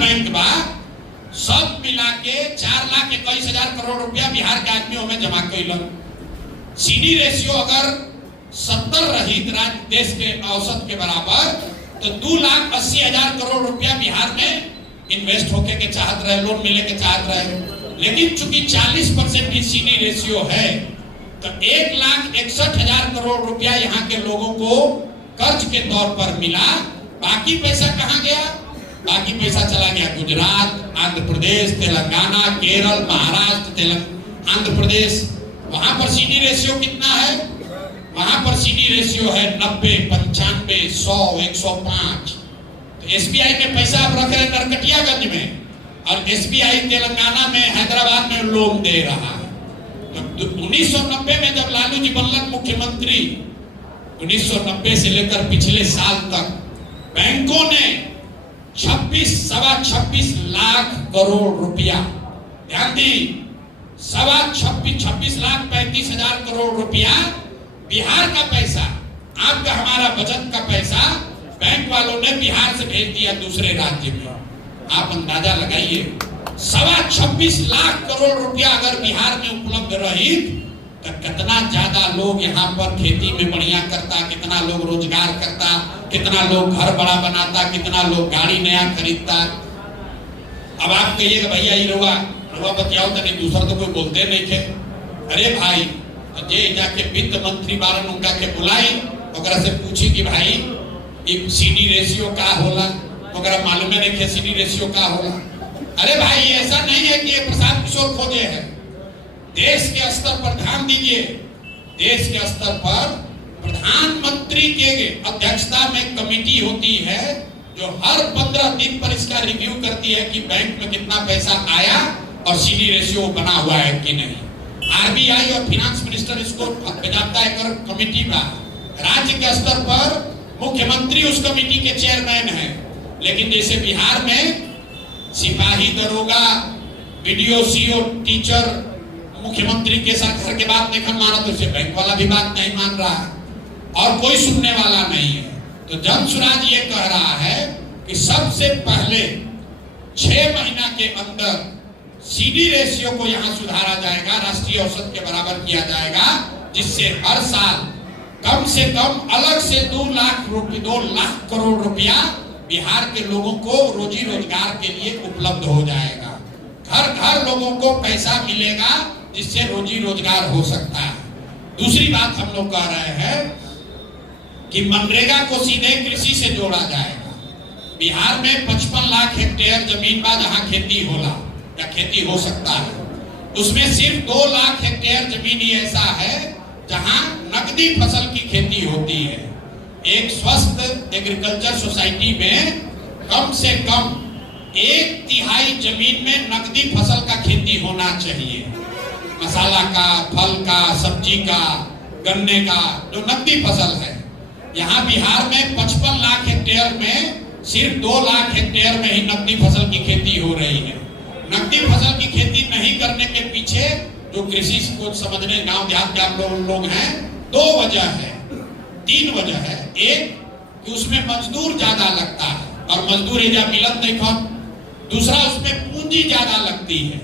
Bank बा, सब मिला के 4,21,000 करोड़ रुपया बिहार के आदमियों में जमा कैलन। सीडी रेशियो अगर 70 रही देश के औसत के बराबर, तो 2,80,000 करोड़ रुपया बिहार में इन्वेस्ट होके के चाहत रहे, लोन मिले के चाहत रहे। लेकिन चूंकि 40% ही सीडी रेशियो है, तो 1,61,000 करोड़ रुपया यहाँ के लोगों को कर्ज के तौर पर मिला। बाकी पैसा कहाँ गया? बाकी पैसा चला गया गुजरात, आंध्र प्रदेश, तेलंगाना, केरल, महाराष्ट्र, आंध्र प्रदेश। वहां पर सीडी रेशियो कितना है? वहां पर सीडी रेशियो है 90, 95, 100, 105। तो एसबीआई में पैसा आप रख रहे नरकटियागंज में, और एसबीआई तेलंगाना में, हैदराबाद में लोन दे रहा है। तो 1990 में जब लालू जी बनलन मुख्यमंत्री, 1990 से लेकर पिछले साल तक बैंकों ने 26 लाख करोड़ रुपया, ध्यान दी, 26,35,000 करोड़ रुपया बिहार का पैसा, आपका हमारा बचत का पैसा बैंक वालों ने बिहार से भेज दिया दूसरे राज्य में। आप अंदाजा लगाइए, 26 लाख करोड़ रुपया अगर बिहार में उपलब्ध रही तो कितना ज्यादा लोग यहाँ पर खेती में बढ़िया करता, कितना लोग रोजगार करता, कितना लोग घर बड़ा बनाता, कितना लोग गाड़ी नया खरीदता। अब आप कहिएगा भैया ये रुआ बतियाओ तो नहीं, दूसरा तो कोई बोलते नहीं थे। अरे भाई, जे जाके वित्त मंत्री बारन उनका के बुलाई, ओकरा से पूछी कि भाई एक सीडी रेशियो का होला, ओकरा मालूम नहीं कि सीडी रेशियो का होला। अरे भाई, ऐसा नहीं है कि प्रसाद किशोर खोजे है। देश के स्तर पर ध्यान दीजिए, देश के स्तर पर प्रधानमंत्री के अध्यक्षता में कमेटी होती है जो हर 15 दिन पर इसका रिव्यू करती है कि बैंक में कितना पैसा आया और सीडी रेशियो बना हुआ है कि नहीं। आरबीआई और फाइनेंस मिनिस्टर इसको बजाता है कमेटी का। राज्य के स्तर पर मुख्यमंत्री उस कमेटी के चेयरमैन है। लेकिन जैसे बिहार में सिपाही, दरोगा, बीडीओ, सीओ, टीचर मुख्यमंत्री के साथ घर के बात नहीं माना, तो उसे बैंक वाला भी बात नहीं मान रहा है और कोई सुनने वाला नहीं है। तो जन स्वराज ये कह रहा है कि सबसे पहले 6 महीना के अंदर सीडी रेशियो को यहाँ सुधारा जाएगा, राष्ट्रीय औसत के बराबर किया जाएगा, जिससे हर साल कम से कम अलग से 2 लाख करोड़ रुपया बिहार के लोगों को रोजी रोजगार के लिए उपलब्ध हो जाएगा। घर घर लोगों को पैसा मिलेगा, जिससे रोजी रोजगार हो सकता है। दूसरी बात हम लोग कह रहे हैं कि मनरेगा को सीधे कृषि से जोड़ा जाएगा। बिहार में 55 लाख हेक्टेयर जमीन बा जहां खेती होला या खेती हो सकता है, उसमें सिर्फ 2 लाख हेक्टेयर जमीन ही ऐसा है जहां नकदी फसल की खेती होती है। एक स्वस्थ एग्रीकल्चर सोसाइटी में कम से कम 1/3 जमीन में नकदी फसल का खेती होना चाहिए। मसाला का, फल का, सब्जी का, गन्ने का, जो नकदी फसल है। यहाँ बिहार में 55 लाख हेक्टेयर में सिर्फ 2 लाख हेक्टेयर में ही नकदी फसल की खेती हो रही है। नकदी फसल की खेती नहीं करने के पीछे जो कृषि को समझने गांव देहात के आप लोग हैं, 2 वजह है, 3 वजह है। एक कि उसमें मजदूर ज्यादा लगता है और मजदूर एजा मिलत नहीं खा। दूसरा, उसमें पूंजी ज्यादा लगती है,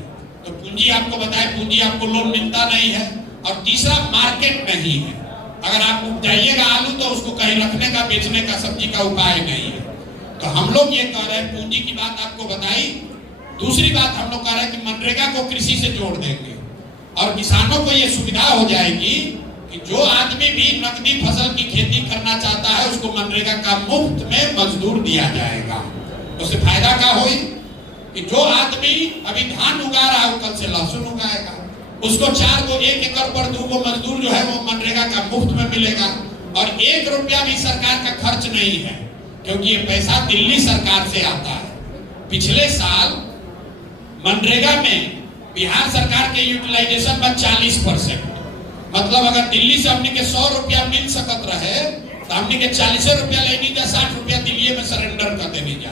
तो पूंजी आपको बताए, पूंजी आपको लोन मिलता नहीं है। और तीसरा, मार्केट नहीं है। अगर आप उपजाइएगा आलू तो उसको कहीं रखने का, बेचने का, सब्जी का उपाय नहीं है। तो हम लोग ये कह रहे हैं, पूंजी की बात आपको बताई। दूसरी बात हम लोग कह रहे हैं कि मनरेगा को कृषि से जोड़ देंगे और किसानों को ये सुविधा हो जाएगी कि जो आदमी भी नकदी फसल की खेती करना चाहता है उसको मनरेगा का मुफ्त में मजदूर दिया जाएगा। उससे फायदा क्या होई कि जो आदमी अभी धान उगा रहा है वो कल से लहसुन उगाएगा, उसको 1 एकड़ पर 2 मजदूर जो है वो मनरेगा का मुफ्त में मिलेगा। और 1 रुपया भी सरकार का खर्च नहीं है, क्योंकि ये पैसा दिल्ली सरकार से आता है। पिछले साल मनरेगा में बिहार सरकार के यूटिलाइजेशन में 40%, मतलब अगर दिल्ली से हमने के 100 रुपया मिल सकत रहे तो हमने के 40 रुपया लेनी जा, 60 रुपया दिल्ली में सरेंडर कर देनी जा।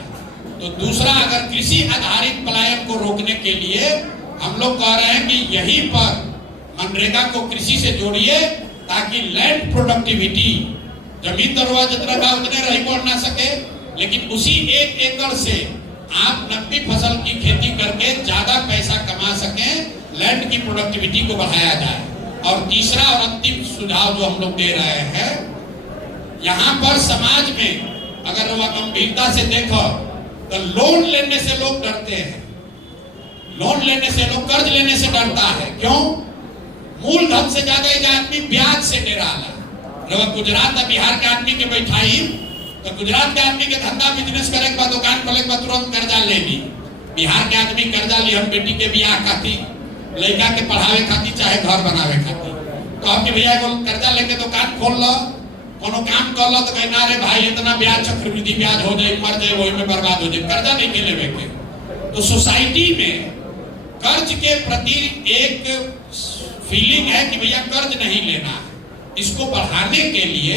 तो दूसरा, अगर कृषि आधारित पलायन को रोकने के लिए हम लोग कह रहे हैं कि यहीं पर मनरेगा को कृषि से जोड़िए, ताकि लैंड प्रोडक्टिविटी, जमीन दरवा जितना का उतने रही बढ़ ना सके, लेकिन उसी 1 एकड़ से आप नकदी फसल की खेती करके ज्यादा पैसा कमा सके, लैंड की प्रोडक्टिविटी को बढ़ाया जाए। और तीसरा और अंतिम सुझाव जो हम लोग दे रहे हैं, यहाँ पर समाज में अगर वह गंभीरता से देखो तो लोन लेने से लोग डरते हैं, लोन लेने से लोग, कर्ज लेने से डरता है। क्यों? मूलधन से ज्यादा एक आदमी ब्याज से डराला। जब गुजरात और बिहार के आदमी के बैठाई तो गुजरात के आदमी के धंधा बिजनेस करे के बाद, दुकान खोले के बाद तुरंत कर्जा ले ली। बिहार के आदमी कर्जा ली हम बेटी के ब्याह खातिर, लड़का के पढ़ावे खातिर, चाहे घर बनावे खातिर। तो आपके भैया को कर्जा लेके दुकान खोल लो, कोनो काम कर लो, तो कहना रे भाई इतना ब्याज, चक्रवृद्धि ब्याज हो जाए, मर जाए, वही में बर्बाद हो जाए, कर्जा नहीं के लेवे के। तो सोसाइटी में कर्ज के प्रति एक फीलिंग है कि भैया कर्ज नहीं लेना है। इसको बढ़ाने के लिए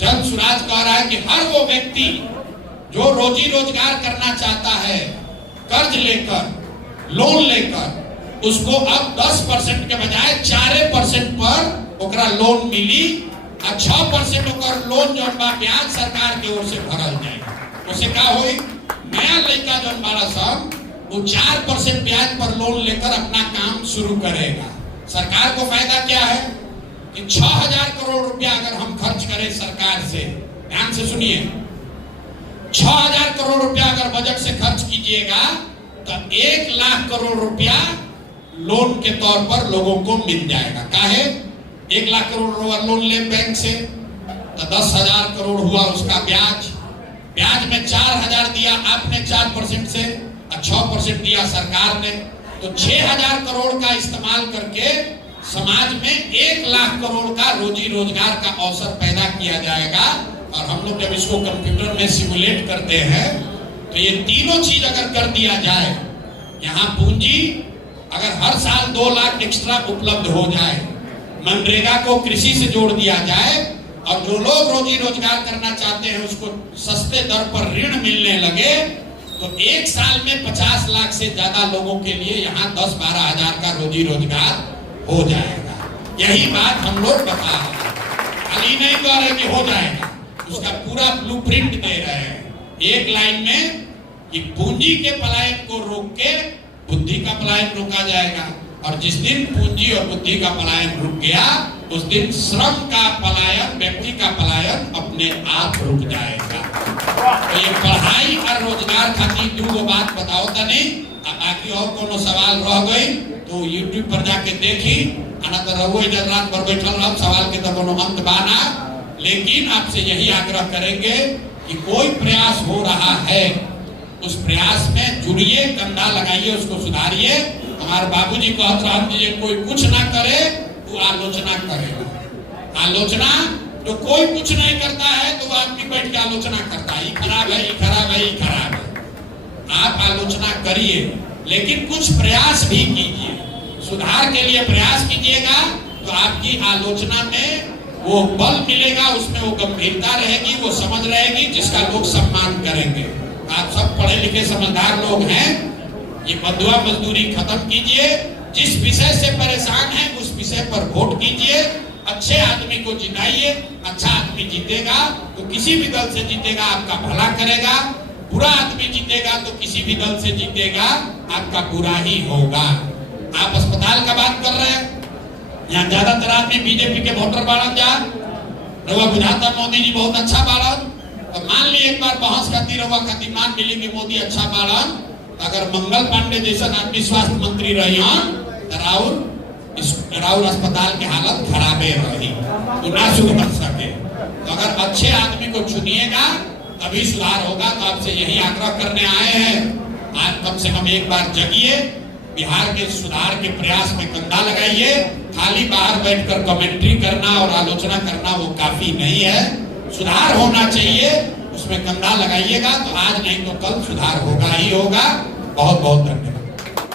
जन स्वराज कह रहा है कि हर वो व्यक्ति जो रोजी रोजगार करना चाहता है, कर्ज लेकर, लोन लेकर, उसको अब 10% के बजाय 4% पर ओकरा लोन मिली और 6% ओकर लोन जो ब्याज सरकार की ओर से भरल जाए। उसे क्या होई, नया लड़का जो हमारा सब वो 4% ब्याज पर लोन लेकर अपना काम शुरू करेगा। सरकार को फायदा क्या है कि 6000 करोड़ रुपया अगर हम खर्च करें सरकार से, ध्यान से सुनिए, 6000 करोड़ रुपया अगर बजट से खर्च कीजिएगा तो 1 लाख करोड़ रुपया लोन के तौर पर लोगों को मिल जाएगा। काहे? 1 लाख करोड़ लोन ले बैंक से तो 10,000 करोड़ हुआ उसका ब्याज। ब्याज में 4000 दिया आपने 4% से और 6% दिया सरकार ने, तो 6000 करोड़ का इस्तेमाल करके समाज में 1 लाख करोड़ का रोजी रोजगार का अवसर पैदा किया जाएगा। और हम लोग जब इसको कंप्यूटर में सिमुलेट करते हैं तो ये तीनों चीज अगर कर दिया जाए, यहाँ पूंजी अगर हर साल 2 लाख एक्स्ट्रा उपलब्ध हो जाए, मनरेगा को कृषि से जोड़ दिया जाए और जो लोग रोजी रोजगार करना चाहते हैं उसको सस्ते दर पर ऋण मिलने लगे, तो 1 साल में 50 लाख से ज्यादा लोगों के लिए यहाँ 10-12 हजार का रोजी रोजगार हो जाएगा। यही बात हम लोग बता रहे हैं, खाली नहीं कह रहे कि हो जाएगा, उसका पूरा ब्लूप्रिंट दे रहे हैं एक लाइन में कि पूंजी के पलायन को रोक के बुद्धि का पलायन रोका जाएगा। और जिस दिन पूंजी और बुद्धि का पलायन रुक गया उस दिन श्रम का पलायन, व्यक्ति का पलायन अपने आप रुक जाएगा। तो ये पढ़ाई और रोजगार खातिर दो बात बताओ तनी, बाकी और कोनो सवाल रह गई तो YouTube पर जाके देखी, आना तो रहो इधर रात भर बैठल रहो, सवाल के तो कोनो अंत बाना। लेकिन आपसे यही आग्रह करेंगे कि कोई प्रयास हो रहा है उस प्रयास में जुड़िए, कंधा लगाइए, उसको सुधारिए। हमारे बाबूजी कहते रहे कोई कुछ ना करे तो आलोचना करेगा। आलोचना तो कोई कुछ नहीं करता है तो आदमी बैठ के आलोचना करता है, ये खराब है, ये खराब है, ये खराब है। आप आलोचना करिए लेकिन कुछ प्रयास भी कीजिए, सुधार के लिए प्रयास कीजिएगा तो आपकी आलोचना में वो बल मिलेगा, उसमें वो गंभीरता रहेगी, वो समझ रहेगी जिसका लोग सम्मान करेंगे। आप सब पढ़े लिखे समझदार लोग हैं, ये बंधुआ मजदूरी खत्म कीजिए, जिस विषय से परेशान है उस विषय पर वोट कीजिए, अच्छे आदमी को जिताइए। अच्छा आदमी जीतेगा तो किसी भी दल से जीतेगा आपका भला करेगा, बुरा आदमी जीतेगा तो किसी भी दल से जीतेगा आपका बुरा ही होगा। आप अस्पताल का बात कर रहे हैं, यहाँ ज्यादातर आदमी बीजेपी के वोटर बाड़न जा रवा बुझाता मोदी जी बहुत अच्छा बाड़न, तो मान ली एक बार बहस खातिर रवा खातिर मान मिली कि मोदी अच्छा बाड़न, अगर मंगल पांडे जैसा आदमी स्वास्थ्य मंत्री रही राउर अस्पताल की हालत खराबे रही तो ना सुधर सके। तो अगर अच्छे आदमी को चुनिएगा तभी सुधार होगा। तो आपसे यही आग्रह करने आए हैं, आज कम से कम एक बार जगिए, बिहार के सुधार के प्रयास में कंधा लगाइए। खाली बाहर बैठकर कमेंट्री करना और आलोचना करना वो काफी नहीं है, सुधार होना चाहिए, उसमें कंधा लगाइएगा तो आज नहीं तो कल सुधार होगा ही होगा। बहुत बहुत धन्यवाद।